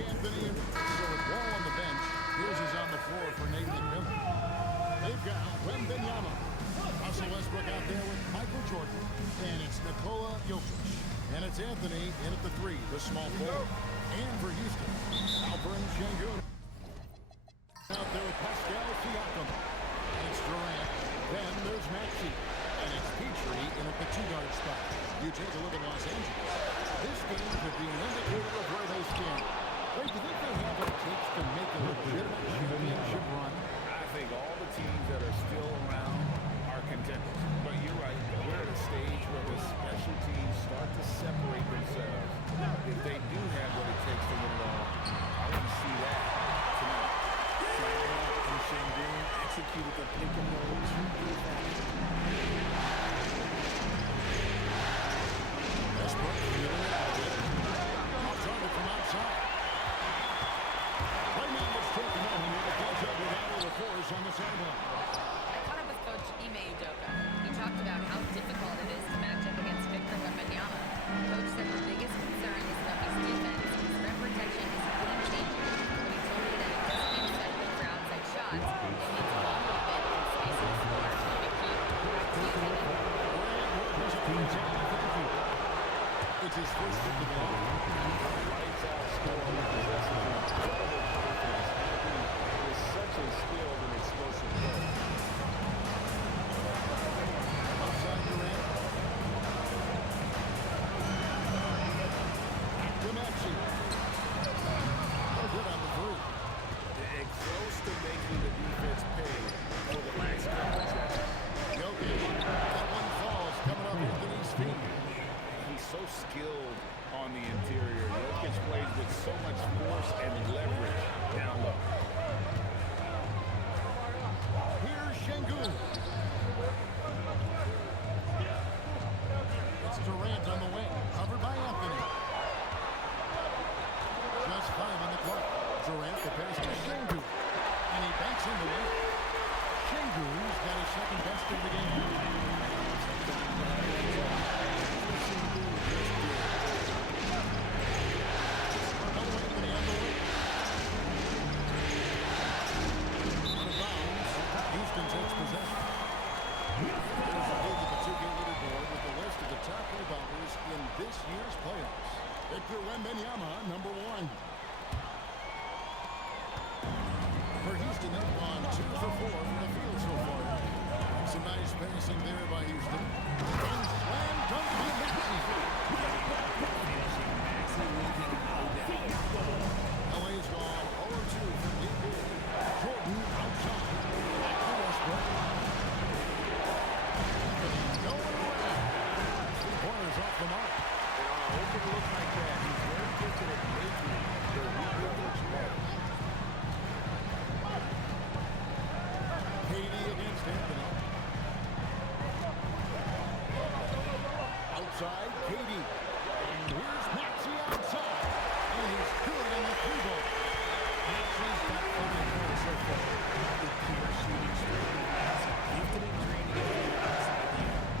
Anthony. So with Wall on the bench, here's who's on the floor for Nathan McMillan. They've got Wembanyama. Russell Westbrook out there with Michael Jordan. And it's Nikola Jokic. And it's Anthony in at the three, the small forward. And for Houston, Alperen Sengun. Out there with Pascal Siakam. And it's Durant. Then there's Maxey. And it's Petrie in at the two-guard spot. You take a look at Los Angeles. This game could be an indicator of where they stand. Ray, do you think they have what it takes to make a legitimate championship run? I think all the teams that are still around are contenders. But you're right, we're at a stage where the special teams start to separate themselves. If they do have what it takes to win it all, I want to see that tonight. Siakam and Sengun executed the pick and roll too good fashion. Westbrook feeling it out there. Off target from outside. Right now it's taken on with the catch up with Al LaForce on the sideline. I caught up with Coach Ime Udoka. He talked about how difficult it is to match up against Victor Wembanyama. Coach said the biggest concern is Nuggets defense. His rim protection is a game changer. But he told me that he just keeps settling for outside shots. It needs a little bit of space on the floor to make key. Back to you, Kenny. It's his first hit of the ball. Lights out score. Incredible confidence. He is such a skilled and explosive player. Outside Durant. To Maxey. Oh, good on the three. They're close to making the defense pay for the last couple of shots. Jokic. That one falls coming off Anthony's feet. He's so skilled on the interior. Jokic plays with so much force and leverage down low. Here's Sengun. It's Durant on the wing, covered by Anthony. Just 5 on the clock. Durant the pass to Sengun. And he banks in the lane. Sengun's got his second best of the game. Houston takes possession. There's a look at the two-game leaderboard with the list of the top rebounders in this year's playoffs. Victor Wembanyama, number 1. For Houston, they've gone 2 for 4 from the field so far. Some nice passing there by Houston. And slam dunk by Maxey. LA's gone 0-2 from deep. Jordan outside. Back to Westbrook. No one around. 3-pointers off the mark. And on an open look like that, he's very gifted at making the weak looks better. KD against Anthony. Outside, KD. And here's Maxey outside. And he's good on the 3-ball. Maxey's got 5 points so far. The pure shooting strength. It's a gifted and trained to get outside the arc.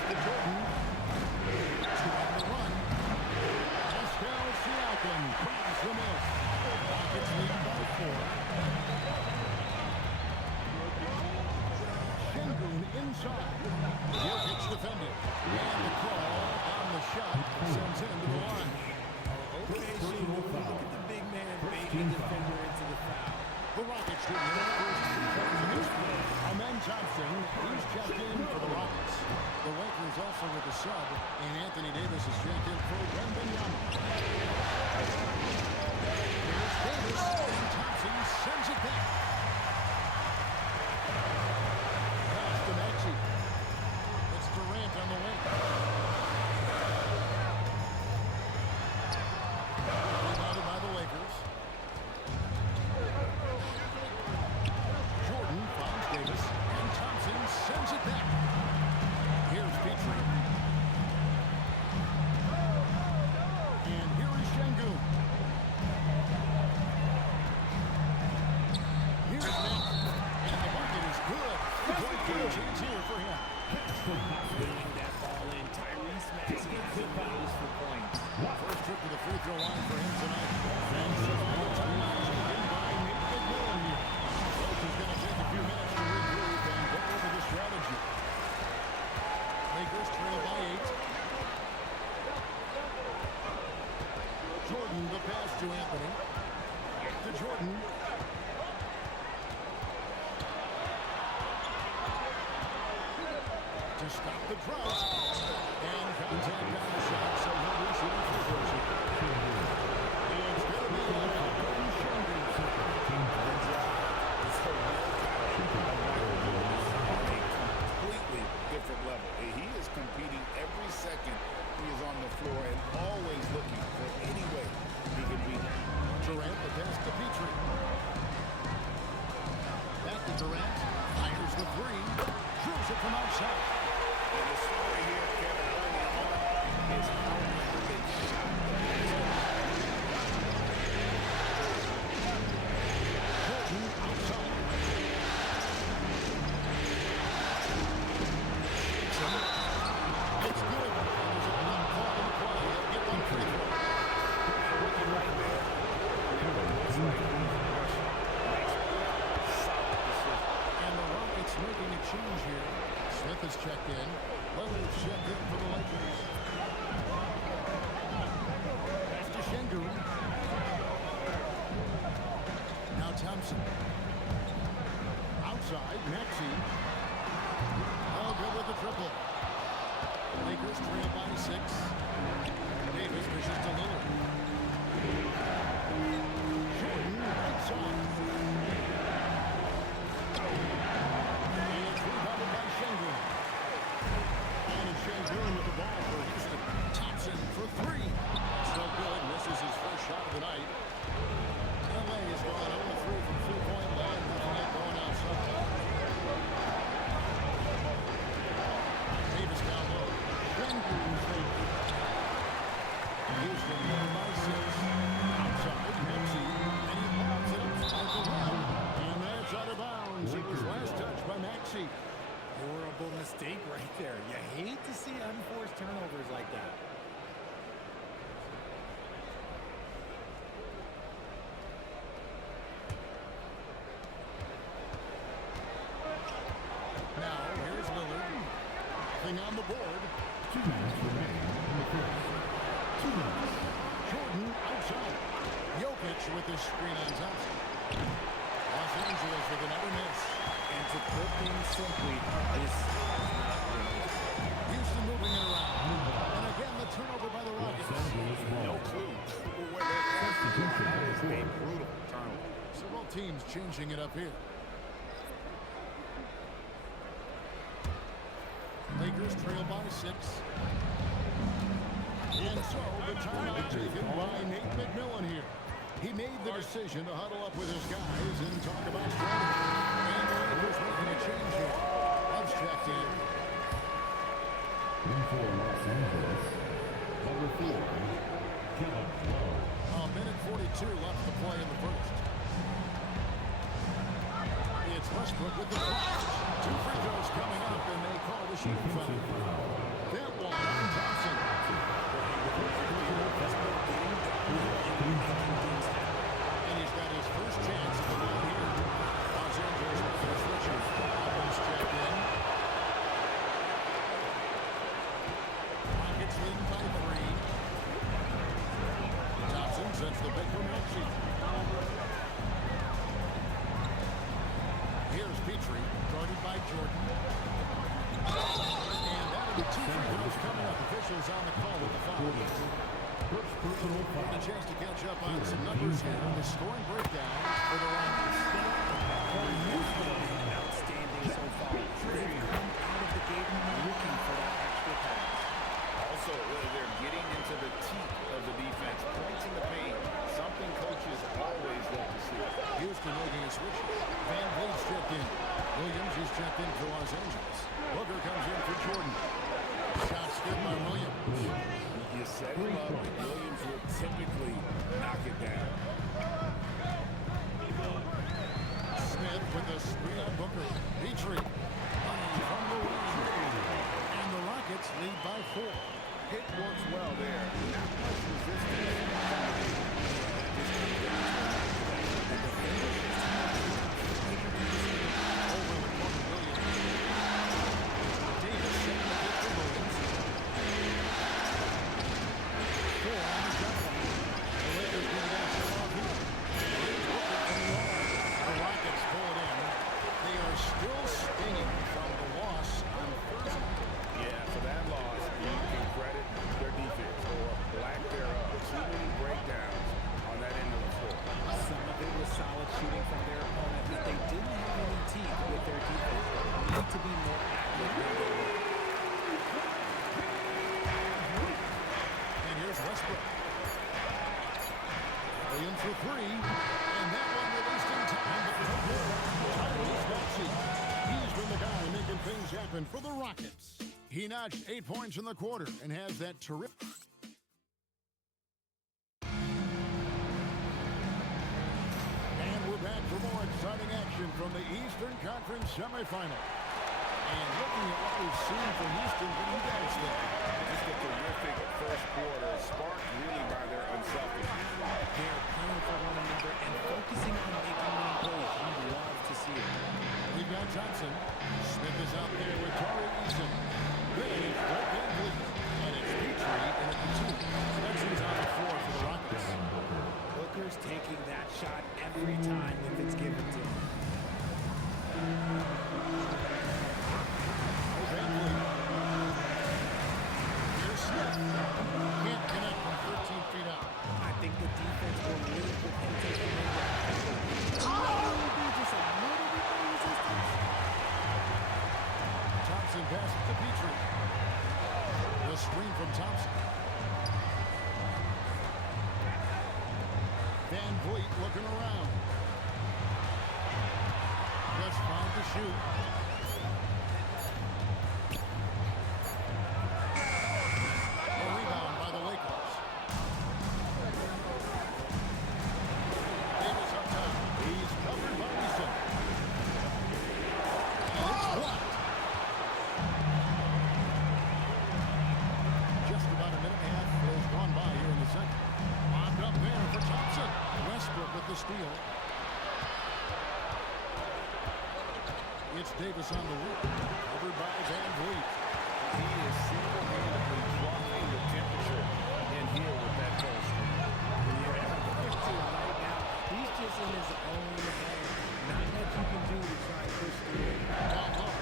To Jordan. 2 on the run. Pascal Siakam grabs the miss. Rockets lead by 4. Sengun inside. Jokic defended. And the call on the shot sends him to the line. Okay, Sengun, look at the big man baiting the defender into the foul. The Rockets get their first 2 points. Amen Thompson, he's checked in for the Rockets. The Lakers also with a sub, and Anthony Davis is checked in for Wembanyama. Here's Davis, and Thompson sends it back. Pass to Maxey. It's Durant on the wing. Rebounded by the Lakers. Jordan finds Davis, and Thompson sends it back. Here's Petrie. And here is Sengun. trail by 8. Jordan, the pass to Anthony. To Jordan. To stop the drought. And contact on the shot, so he'll be shooting free throws here. It's going to be completely different level. He is competing every second he is on the floor and always looking for any way he can beat him. Durant, the pass to Petrie. Back to Durant. Fires the three. Drills it from outside. And the story here, Kevin, early on is how they shot. Jordan outside. It's good. There's a block call in the play. He'll get one free throw. Right there. And the Rockets making a change here. Smith has checked in. Lillard's checked in for the Lakers. Pass to Şengün. Now Thompson. Outside, Maxey. Oh, good with the triple. Lakers trail by 6. Davis pushes to Lillard. Jordan right side. And it's rebounded by Şengün. And it's Şengün with the ball for Houston. Thompson for 3. So good. Misses his first shot of the night. LA has gone 0-3 from three-point line. Nothing yet going outside. Davis down low. Şengün's there. Houston down by 6. Outside, Maxey. And he lobs it upside the rim. And that's out of bounds. It was last touched by Maxey. Horrible mistake right there. You hate to see unforced turnovers like that. Now, here's Lillard. Thing on the board. 2 minutes remain in the first. 2 minutes. Jordan outside. Jokic with his screen on Thompson. Los Angeles with another miss. And to put things simply, this is not really. Houston moving it around. And again, the turnover by the Rockets. No clue where they're at. That is a brutal turnover. So both teams changing it up here. Lakers trail by 6. And so the timeout taken by Nate McMillan here. He made the decision to huddle up with his guys and talk about strategy. And the Lakers making a change here. Love's checked in. In for Los Angeles, number 4, Kevin Love. A minute 42 left to play in the first. It's Westbrook with the flash. 2 free throws coming up, and they call the shooting foul. That one on Thompson. And he's got his first chance of the night here. Los Angeles with the switchers. Robbins checked in. Rockets leading by 3. Thompson sets the pick for Maxey. Here's Petrie, guarded by Jordan. And that'll be 2 free throws coming up. Officials on the call with the foul. First personal A foul. chance to catch up on some numbers here on the scoring breakdown for the Rockets. Outstanding so far. They've come out of the gate looking for that extra pass. Also, they're getting into the teeth of the defense, points in the paint, something coaches always love to see. Houston making a switch. Van Vliet's checked in. Williams is checked in for Los Angeles. Booker comes in for Jordan. Shots good by Williams. You set him up, and Williams will typically knock it down. Smith with the screen on Booker. Petrie from the wing. And the Rockets lead by 4. Pick works well there. Not much resistance. Over the corner, Williams. Davis setting the pick for Williams. Jordan for the Rockets. He notched 8 points in the quarter and has that terrific. And we're back for more exciting action from the Eastern Conference semifinal. And looking at what we've seen from Houston, what do you guys think? Just a terrific first quarter, sparked really by their unselfishness. They're playing for one another and focusing on making winning plays. You love to see it. We've got Johnson. Smith is out there with Torrey Eason. Then it's Fred VanVleet. And it's Petrie in at the 2. Spencer's on the floor for the Rockets. Booker's taking that shot every time if it's given to him. VanVleet. Here's Smith. Can't connect from 13 feet out. I think the defense will live with him taking it down. Maybe just a little bit more resistance. Thompson passes to Petrie. The screen from Thompson. VanVleet looking around. Just 5 to shoot. A rebound by the Lakers. Davis up top. He's covered by Eason. And it's blocked. Just about a minute and a half has gone by here in the second. Lobbed up there for Thompson. Westbrook with the steal. It's Davis on the wing. Covered by VanVleet. He is single-handedly dropping the temperature in here with that ball screen. Right now, he's just in his own head. Not much you can do to try and push through it. Down low.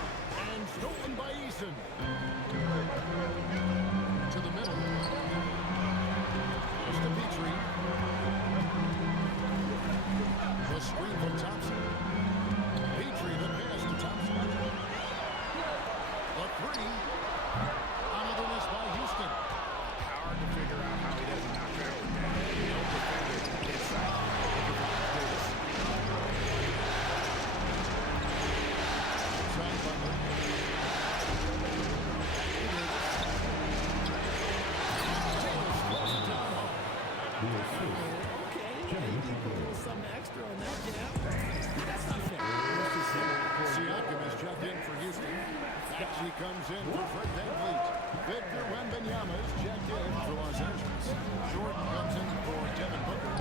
And stolen by Eason. To the middle. It's to Petrie. The screen from Thompson. Petrie, the pass to Thompson. The 3. Another miss by Houston. Hard to figure out how he doesn't knock that one down. No defender inside. Davis. Outside Butler. Davis throws it down low. The assist. Okay, Jimmy maybe a Butler. little something extra on that jab. That's not fair. Siakam is checked in for Houston. Maxey comes in for Fred VanVleet. Victor Wembanyama is checked in for Los Angeles. Jordan comes in for Devin Booker.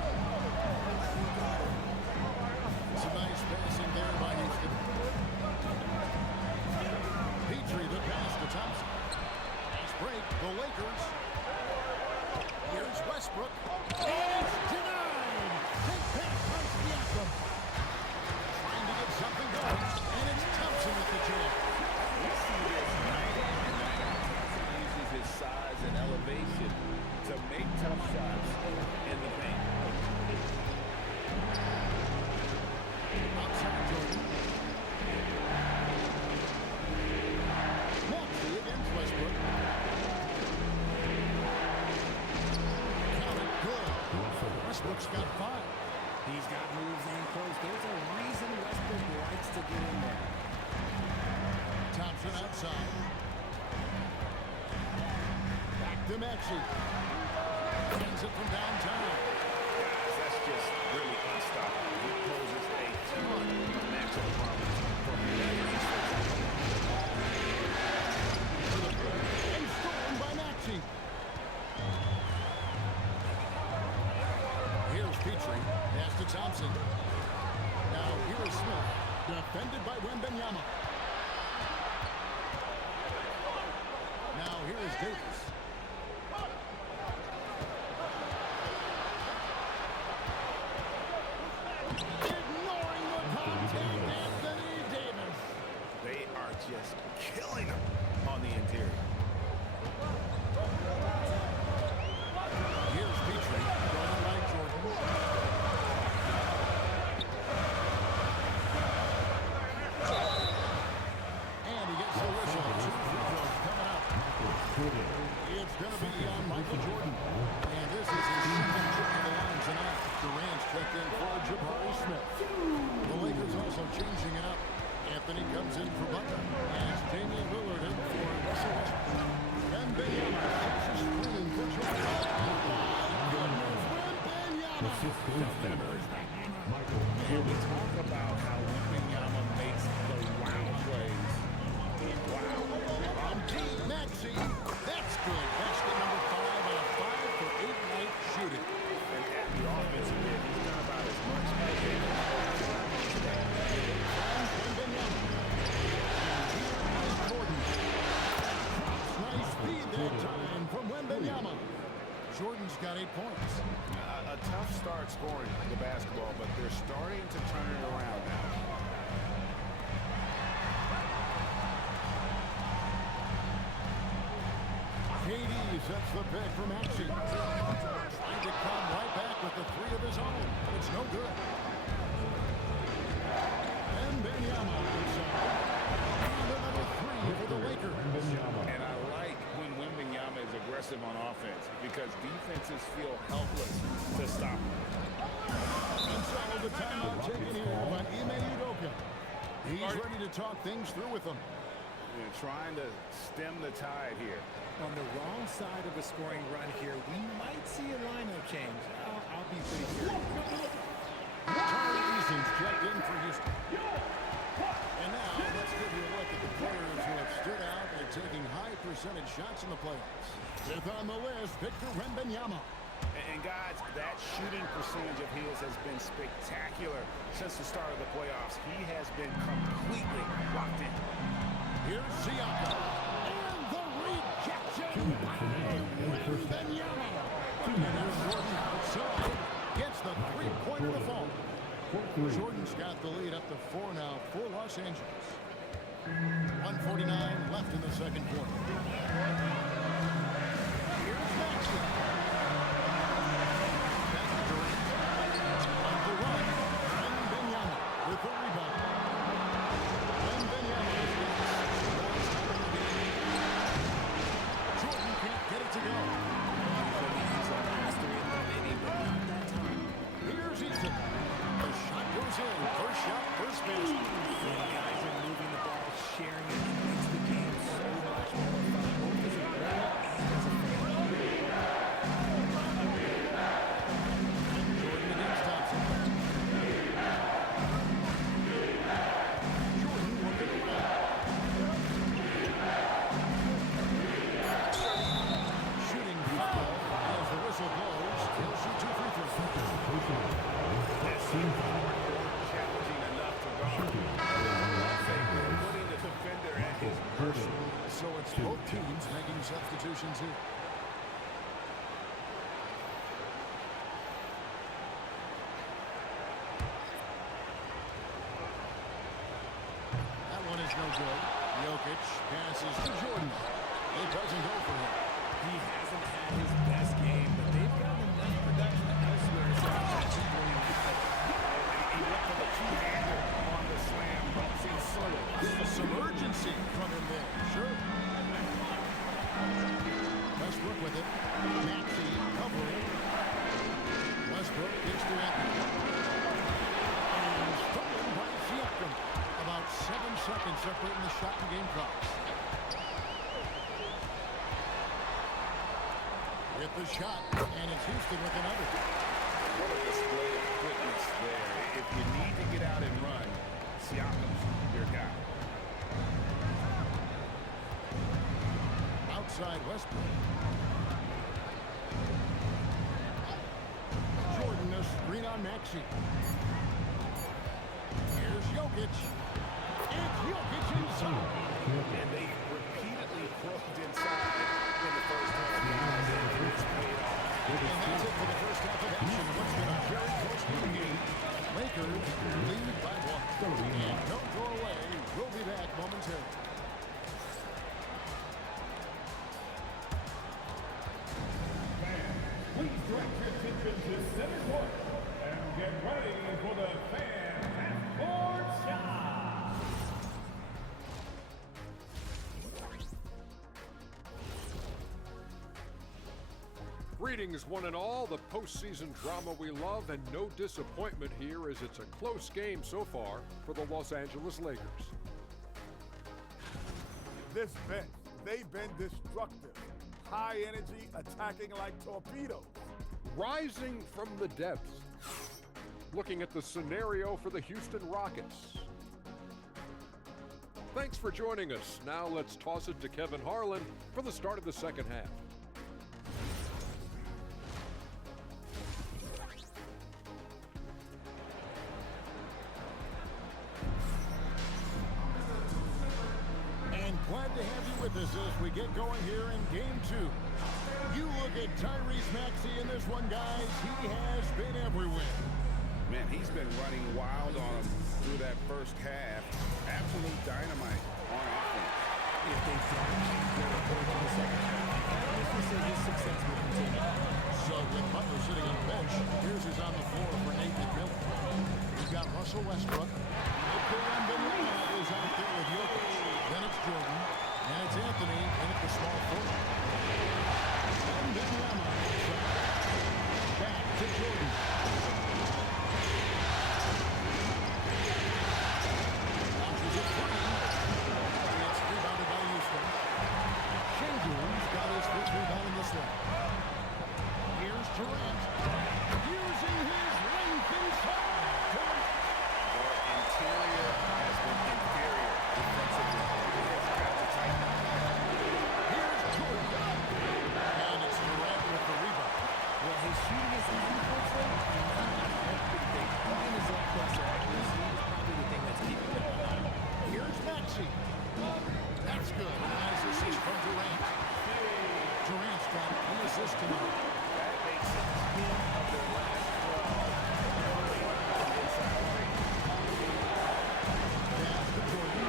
Some nice passing there by Houston. Petrie, the pass to Thompson. Nice break, the Lakers. Here's Westbrook. And it's denied. Big pass from Siakam. Trying to get something going. And it's Thompson with the jam. We see this night in and night out. Thompson uses his size and elevation to make tough shots in the paint. Outside Jordan. Maxey against Westbrook. Count it good. Westbrook's got 5. He's got moves and close. There's a reason Westbrook likes to get in there. Thompson outside. Back to Maxey. Sends it from downtown. Guys, that's just really unstoppable. He poses a ton of matchup problems from To the front. And stolen by Maxey. Here's Petrie. Pass to Thompson. Now here is Smith. Defended by Wembanyama. Now here is Davis. Ignoring the contact, Anthony Davis. They are just killing him on the interior. Here's Petrie. Guarded by Jordan. And he gets the whistle. 2 free throws coming up. It's going to be on Michael Jordan. And this is his second trip to the line tonight. Durant's checked in for Jabari Smith. The Lakers also changing it up. Anthony comes in for Butler. As Damian Lillard in for Russell Westbrook. Wembanyama sets a screen for Jordan. Goodness, Wembanyama. Delivers. Michael And we talk about how Wembanyama makes the wow plays. Wow. From deep, Maxey. That's good. Basket number 5 on a 5-for-8 night shooting. And at the offensive end, he's done about as much as they can. Wembanyama. And here is Jordan. Drops nice speed that time from Wembanyama. Jordan's got 8 points. A tough start scoring the basketball, but they're starting to turn it around now. KD sets the pick for Maxey. Trying to come right back with the 3 of his own, but it's no good. Wembanyama inside. And another 3 for the Lakers. And I like when Wembanyama is aggressive on offense because defenses feel helpless to stop him. And so the timeout taken here by Ime Udoka. He's ready to talk things through with them. Trying to stem the tide here. On the wrong side of a scoring run here, we might see a lineup change. I'll be pretty curious. Tari Eason's checked in for Houston. And now let's give you a look at the players who have stood out and taking high percentage shots in the playoffs. Fifth on the list, Victor Wembanyama. And guys, that shooting percentage of his has been spectacular since the start of the playoffs. He has been completely locked in. Here's Siakam. And the rejection by Wembanyama. And there's Jordan outside. Gets the three-pointer to fall. Jordan's got the lead up to 4 now for Los Angeles. 1:49 left in the second quarter. Here's Maxey. Back to Durant. On the run, Wembanyama with the rebound. Wembanyama is got 6 rebounds in the game. Jordan can't get it to go. He's a master in the mini, but not that time. Here's Eason. The shot goes in. First shot, first basket. When guys are moving the ball, sharing it, it makes the game so much more fun, both as a player and as a fan. Jordan against Thompson. Jordan working around. Shooting foul as the whistle blows. He'll shoot 2 free throws. Challenging enough to guard. Putting the defender at his mercy. So it's both teams making substitutions here. That one is no good. Jokic passes to Jordan. It doesn't go for him. He hasn't had his best game, but they've gotten enough production elsewhere, so that's really good. He went for the two-hander on the slam, bumps in solo. Some urgency from him there. Sure. Westbrook with it. Maxey covering. Westbrook gets to Anthony. And stolen by Siakam. About 7 seconds separating the shot and game clocks. With the shot, and it's Houston with another. What a display of quickness there. If you need to get out and run, Siakam's your guy. Outside Westbrook. Jordan a screen on Maxey. Here's Jokic. It's Jokic inside. And they repeatedly probed inside in the first half. It's paid off. And that's it for the first half of action. What's been a very close game. Lakers lead by 1. And don't throw away. We'll be back momentarily. Please direct your attention to center court and get ready for the fan half-court shot. Greetings, one and all. The postseason drama we love, and no disappointment here as it's a close game so far for the Los Angeles Lakers. This bench, they've been destructive. High energy, attacking like torpedoes. Rising from the depths. Looking at the scenario for the Houston Rockets. Thanks for joining us. Now let's toss it to Kevin Harlan for the start of the second half. Glad to have you with us as we get going here in Game 2. You look at Tyrese Maxey in this one, guys. He has been everywhere. Man, he's been running wild on him through that first half. Absolute dynamite on offense. If they don't change their approach in the second half, this will say his success will continue. So with Butler sitting on the bench, here's who's on the floor for Nate McMillan. We've got Russell Westbrook. Wembanyama is out there with Jokic. Then it's Jordan, and it's Anthony in at the small forward. Wembanyama back to Jordan. Launches it free. It's rebounded by Houston. Shengun's got his fifth rebound in this one. Here's Durant, using his length inside. Interior has been inferior defensively. Here's Jordan. And it's Durant with the rebound. Well, his shooting is easy, Coach Ray, not everything. And his lackluster accuracy is probably the thing that's keeping him alive. Here's Maxey. That's good. Nice assist from Durant. Durant's got an assist tonight. That makes it 10 of their last 12. Inside the ring. Pass to Jordan.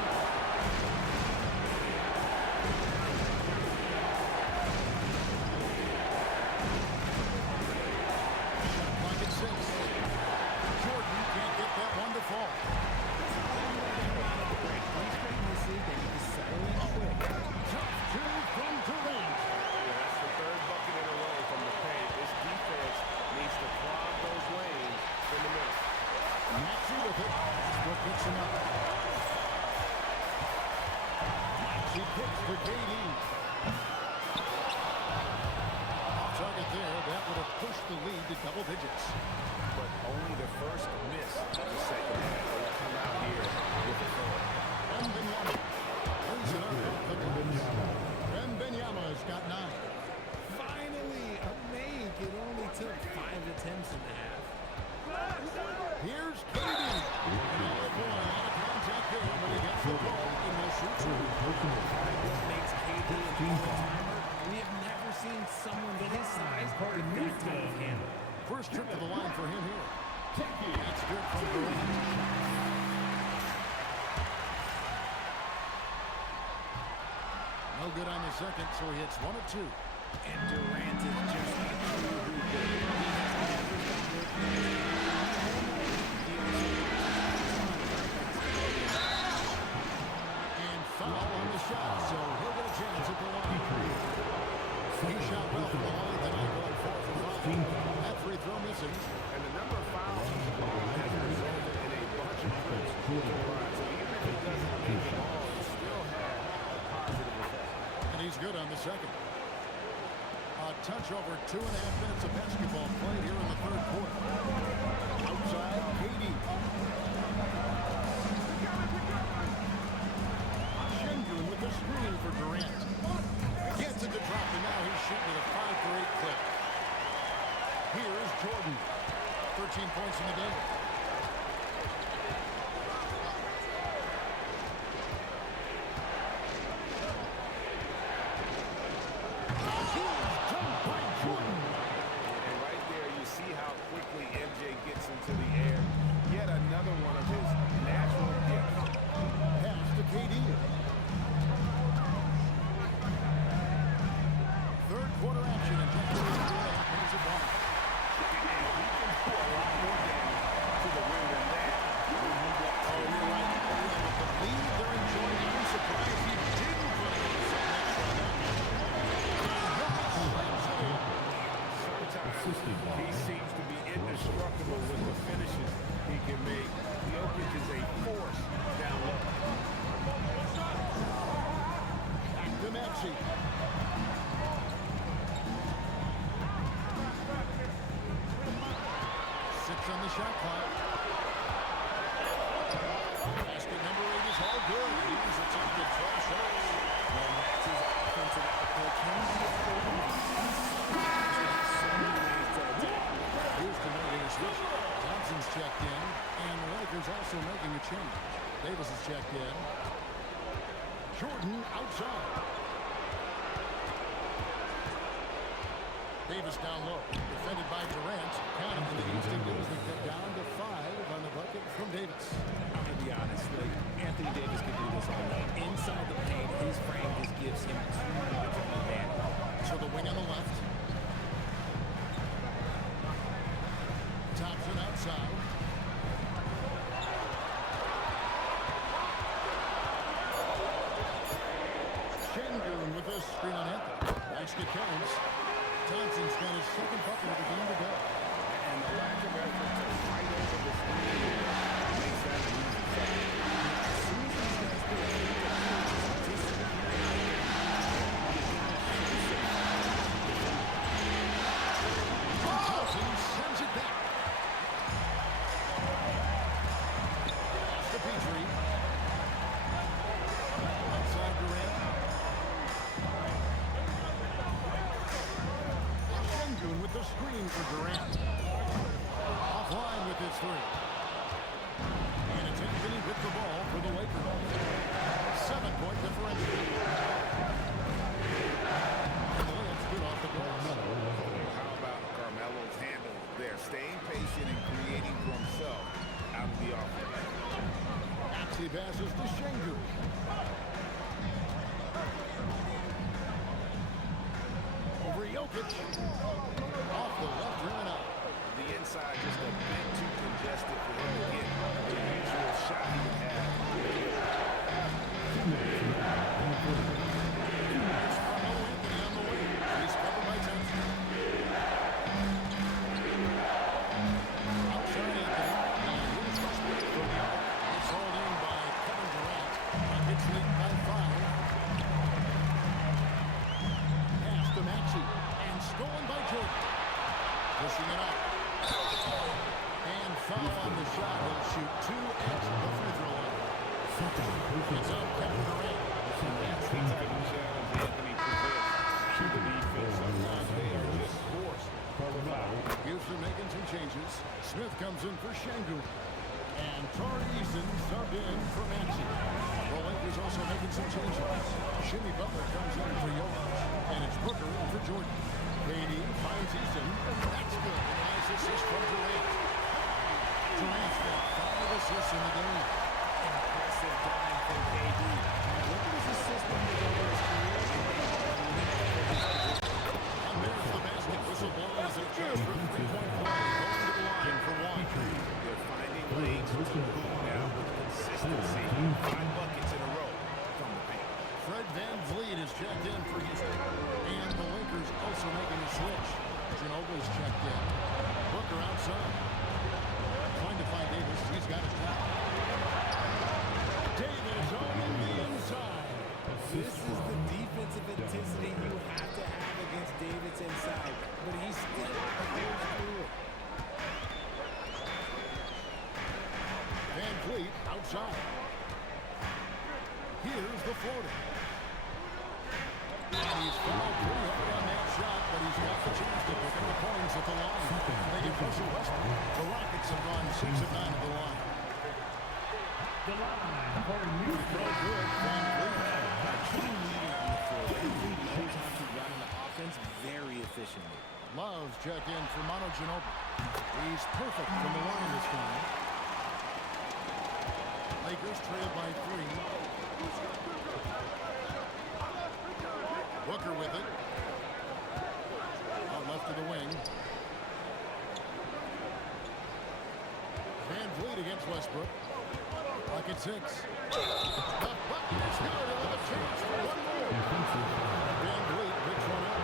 Shot clock at 6. Jordan can't get that one to fall. Tough two from Durant. That's the third bucket in a row from the paint. This defense needs to clog those lanes in the middle. Maxey with it. Westbrook picks him up. Maxey picks for KD. Off target there. That would have pushed the lead to double digits. But only the first miss of the second half will come out here with the third. Wembanyama. Brings it up. Wembanyama's got 9. Finally, a make. It only took 5 attempts in the half. Here's KD. Oh boy, a lot of contact there, but he gets the ball and will shoot two. What makes KD an all-timer? We have never seen someone his size with that type of handle. First trip to the line for him here. That's good from Durant. No good on the second, so he hits 1 of 2. And Durant is just a true hooper. He has never stopped working. And foul on the shot, so he'll get a chance at the line. He shot well from the line tonight, going 4 for 5. That free throw missing. And the number of fouls he's called has resulted in a bunch of points. So even if he doesn't make the ball, he still had a positive effect. And he's good on the second. A touch over 2.5 minutes of basketball played here in the third quarter. Outside, KD. Shengun with the screen for Durant. Gets it to drop, and now he's shooting at a 5 for 8 clip. Here is Jordan. 13 points in the game. And right there, you see how quickly MJ gets into the air. Yet another one of his natural gifts. Pass to KD. the shot clock. Basket number 8 is all good. He's attempted 12 shots. Well, Max's offensive output can be a problem. So many ways to attack. Houston making a switch. Thompson's checked in, and the Lakers also making a change. Davis is checked in. Jordan outside. Davis down low, defended by Durant. Counting to the Houston News. They get down to 5 on the bucket from Davis. I'm going to be honest, like, Anthony Davis can do this all night. Inside the paint, his frame just gives him too much of an advantage. To the wing on the left. Thompson outside. Şengün with a screen on Anthony. Basket counts. Thompson's got his second bucket of the game to go. And the lack of effort to fight over the screen makes that an easy second. As soon as these guys get Thompson sends it back. Pass to Petrie. Outside Durant. Şengün with the screen for Durant. Offline with his three. And it's Anthony with the ball for the Lakers. 7-point differential. And the layup's good off the glass. How about Carmelo's handle there, staying patient and creating for himself out of the offense. Maxey passes to Şengün. Over Jokic. Off the left rim and out. The inside just a bit too congested for him to get the usual shot he would have. Carmelo Anthony on the wing. He's covered by Thompson. Outside Anthony. And here's Westbrook from the arc. It's hauled in by Kevin Durant. Rockets lead by 5. Pass to Maxey. And stolen by Jordan. Pushing it up. And foul on the shot. He'll shoot 2 at the free throw line. It's up, Kevin Durant. That's the type of challenge Anthony presents to the defense. Sometimes they are just forced to foul. Houston making some changes. Smith comes in for Şengün. And Tari Eason subbed in for Maxey. The Lakers also making some changes. Jimmy Butler comes in for Jokic. And it's Booker in for Jordan. KD finds Eason. That's good. A nice assist from Durant. Durant's got 5 assists in the game. impressive dime from KD. Look at his assist numbers over his career. And there's the basket. Whistle blows and just for 3-point play. Going to the line for one. They're finding lanes to boom now with consistency. 5 buckets in a row from the paint. Fred VanVleet is checked in for Houston. And the Lakers also making a switch. Ginobili's checked in. Booker outside. Trying to find Davis. He's got it down. Davis on the inside. This is the defensive intensity you have to have against Davis inside, but he still goes through it. VanVleet outside. Here's the floater. And he's fouled pretty hard on that shot, but he's got the chance to pick up the points at the line. They get Russell Westbrook. The Rockets have gone 6 of 9 at the line. The line for Houston. Throw good. VanVleet. Key leader on the floor. He knows how to run an offense very efficiently. Love's check in for Manu Ginobili. He's perfect from the line this time. Lakers trail by 3. Booker with it. Out left of the wing. VanVleet against Westbrook. Bucket 6. The bucket is good. He'll have a chance for one more. VanVleet picks one up.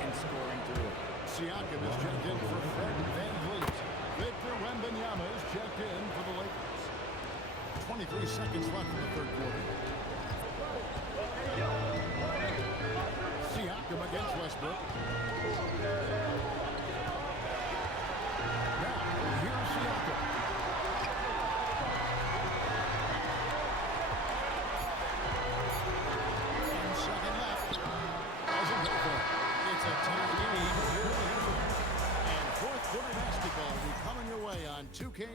And scoring through it. Siakam is checked in for Fred VanVleet. Victor Wembanyama is checked in for the Lakers. 23 seconds left in the third quarter. Siakam against Westbrook.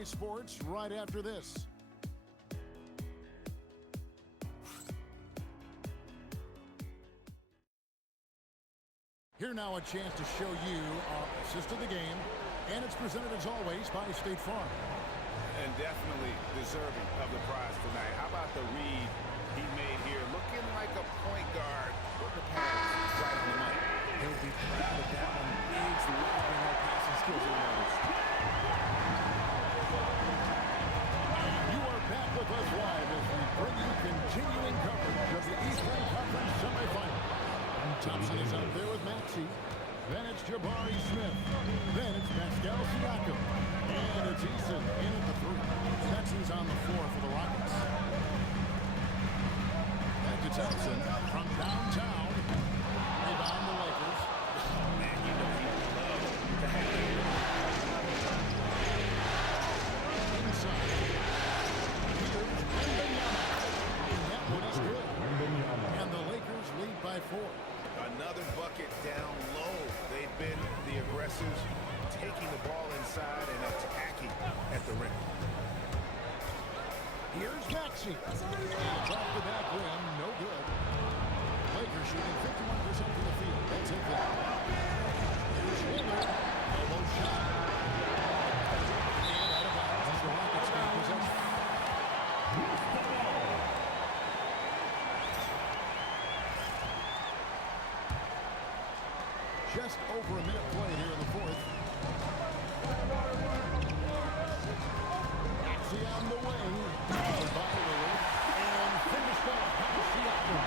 Sports right after this. Here now a chance to show you our assist of the game, and it's presented as always by State Farm. And definitely deserving of the prize tonight. How about the read he made here? Looking like a point guard. Putting the pass right on the money. He'll be proud of that one. Big level no passing skills are noticed. You are back with us live as we bring you continuing coverage of the Eastern Conference semifinal. Thompson is out there with Maxey. Then it's Jabari Smith. Then it's Pascal Siakam. And it's Eason in at the 3. Maxey's on the floor for the Rockets. Back to Thompson from downtown. Rebound the Lakers. Man, you know he would love to have that. Inside. Here's Wembanyama. And that one is good. And the Lakers lead by 4. Another bucket down low. They've been the aggressors, taking the ball inside and attacking at the rim. Here's Maxey. It's off the back rim. No good. Lakers shooting 51% from the field. That's it there. Here's Lillard. Elbow shot. And out of bounds as the Rockets gain possession. Just over a minute played here in the 4th. Maxey on the wing. Covered by Lillard. And finished off by Siakam.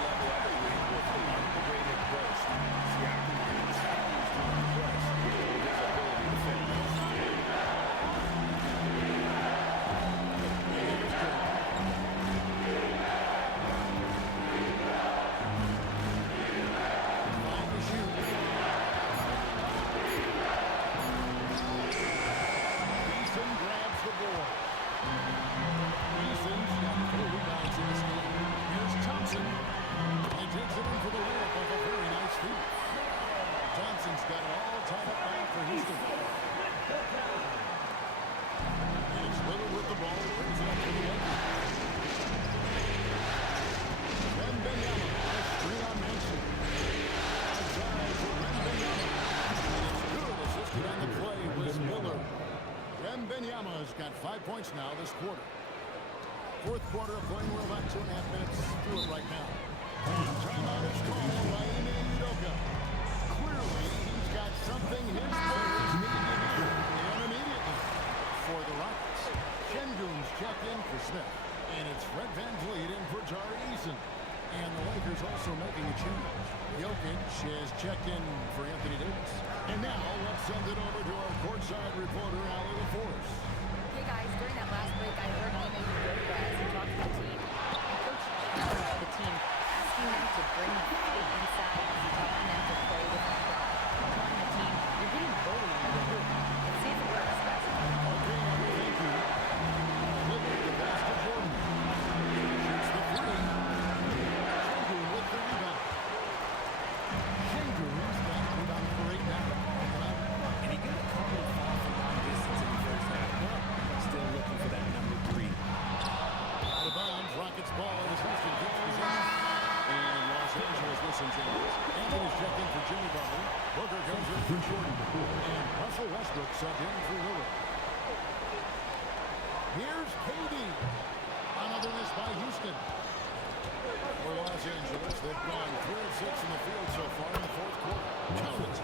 Level at the wing with an underrated burst. Siakam continues to impress with his ability to finish. Wembanyama's got 5 points now this quarter. 4th quarter of playing. We're about 2.5 minutes through it right now. Timeout is called by Ime Udoka. Clearly, he's got something his players need to hear, and immediately for the Rockets. Şengün's checked in for Smith, and it's Fred VanVleet in for Tari Eason. And the Lakers also making a change. Jokic has checked in for Anthony Davis. And now let's send it over to our courtside reporter, Allie LaForce. Hey guys, during that last break, I heard Ime Udoka as he talked to the team. And Coach challenged the team, asking them to bring the fight inside as he telling them to play with the crowd. Telling the team, you're getting bullied in the hoop. Let's see if it works, guys. Okay, thank you. Look at the pass to Jordan. Shoots the 3. Şengün with the rebound. Şengün's got the rebound for 8 now. And he got a couple of fouls from long distance in the first half, but still looking for that number 3. Out of bounds, Rockets ball as Houston takes possession. And Los Angeles listens in. Anthony's checked in for Jimmy Butler. Booker comes in for Jordan. And Russell Westbrook subbed in for Lillard. Here's KD. Another miss by Houston. For Los Angeles, they've gone 3 of 6 in the field so far in the 4th quarter. Jones.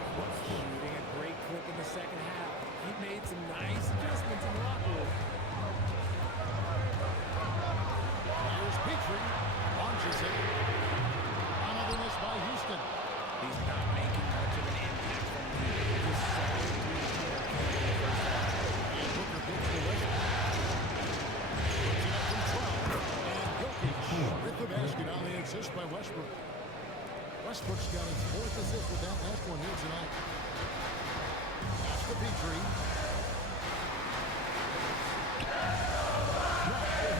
Shooting a great clip in the second half. He made some nice adjustments in the locker room. Here's Petrie. Launches it. Another miss by Houston. He's not making much of an impact from the solid 3-pointer in the first half. And Booker gets the Westbrook. Puts it up from 12. And Jokic with the basket on the assist by Westbrook. Westbrook's got his 4th assist with that last one here tonight. Pass to Petrie.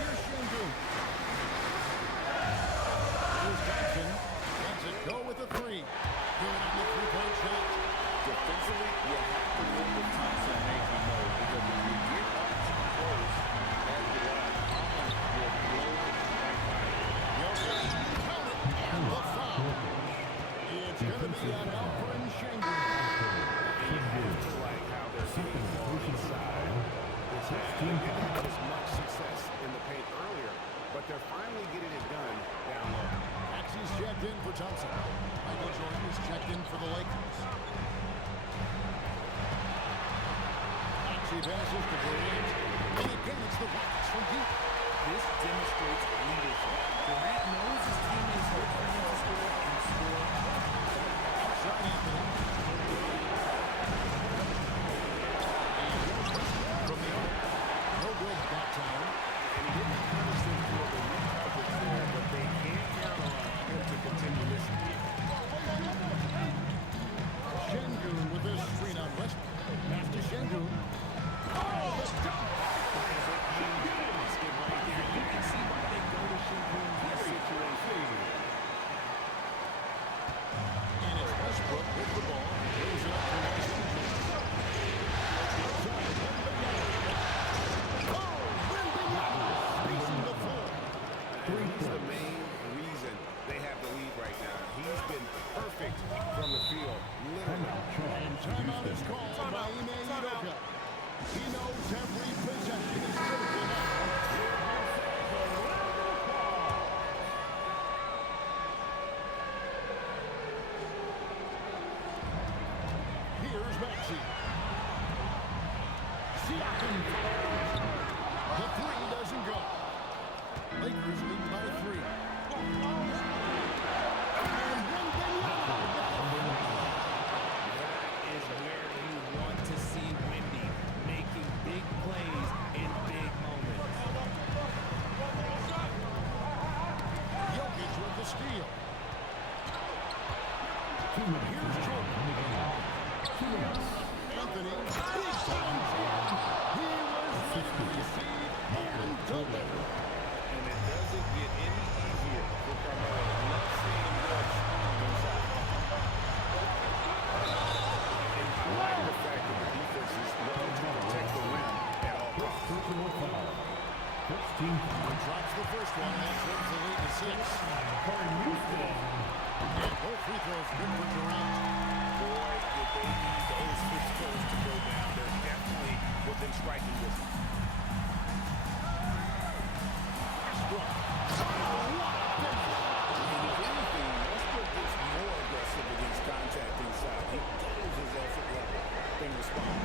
Here's Şengün. Here's Thompson. Lets it go with the 3. Good on the 3-point shot. Defensively, you have to live with Thompson making those because if you on Alperen Şengün. To like how they're getting ball inside. They didn't have as much success in the paint earlier, but they're finally getting it done down low. Maxey's checked in for Thompson. Michael Jordan is checked in for the Lakers. Maxey passes to Durant. And again, it's the Rockets from deep. This demonstrates leadership. Durant knows his teammates are trying to score and score. Outside Anthony. From the arc. No good that time. And he didn't punish them for the weak coverage there, but they can't count on him to continue this year. Şengün with a screen on Westbrook. Pass to Şengün. Oh, the dunk! Basket right there. You can see why they go to Şengün in this situation. And it's Westbrook with the ball. Throws it up to Westbrook. Oh, Wembanyama spacing the floor. He's the main reason they have the lead right now. He's been perfect from the field, literally. And timeout is called by Ime Udoka. He knows every possession is critical now. Here's Maxey. Siakam. The three doesn't go. Lakers lead by 3. And Wembanyama. Is where you want to see Wendy making big plays in big moments. Jokic with the steal. Here's Jordan. Anthony. Big time. He was ready to receive and deliver. And it doesn't get any easier for Carmelo. Love seeing him go strong inside. And I like the fact that the defense is looking to protect the rim at all costs. He drops the first one, and that turns the lead to 6. And both free throws good for Durant. Boy, did they need those free throws to go down. They're definitely within striking distance. Westbrook. Oh, what a finish. And if anything, Westbrook gets more aggressive against contact inside. He doubles his effort level in response.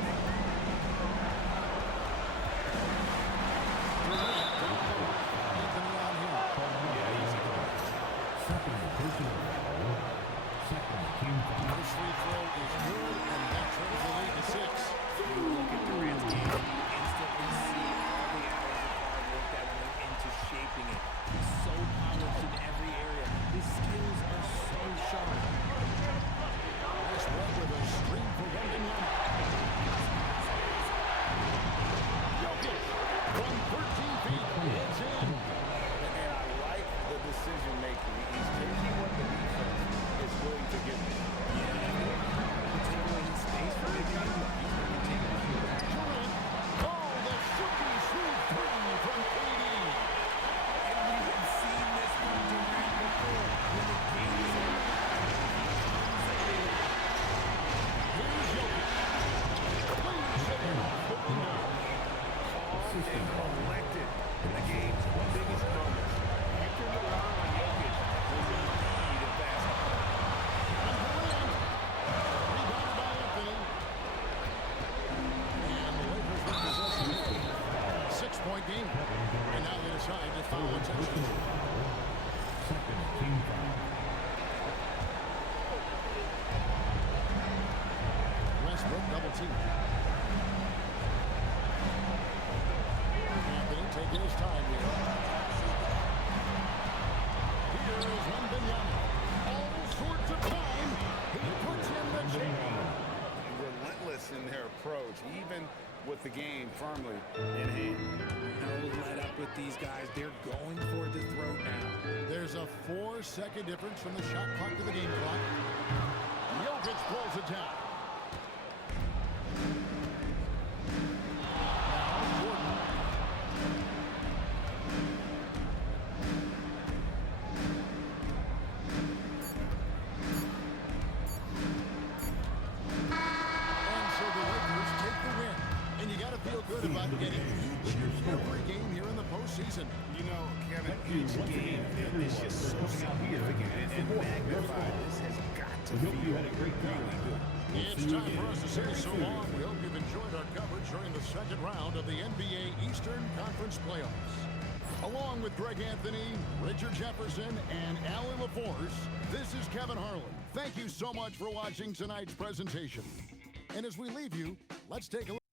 Durant down low. Anthony on him. First free throw is good, and that turns the lead to 6. You look at Durant's game, you instantly see all the hours of hard work that went into shaping it. He's so polished in every area. His skills are so sharp. Westbrook with a screen for Wembanyama. Jokic from 13 feet. It's in. And I like the decision making. He's taking what the defense is willing to give him. Take away his space from the game. Durant. Oh, the silky smooth 3 from KD. And we have seen this from Durant before. When the game is over, Here's Jokic. Please it in off the window. Calm and collected in the game's biggest moments. You can rely on Jokic when you need a basket. And Durant. Rebounded by Anthony. And the Lakers with possession. 6-point game. And now they decide to foul intentionally. Westbrook double team. Anthony taking his time here. Here is Wembanyama. All sorts of time. He puts in the chain. Relentless in their approach, even with the game firmly in hand. no let up with these guys. They're going for the throat now. There's a 4-second difference from the shot clock to the game clock. Jokic pulls it down. Now Jordan. about getting each and every game here in the postseason. You know, Kevin, each game is just so significant and magnified. This has got to feel really good. It's time for us to say so long. We hope you've enjoyed our coverage during the second round of the NBA Eastern Conference Playoffs. Along with Greg Anthony, Richard Jefferson, and Allie LaForce, this is Kevin Harlan. Thank you so much for watching tonight's presentation. And as we leave you, let's take a look.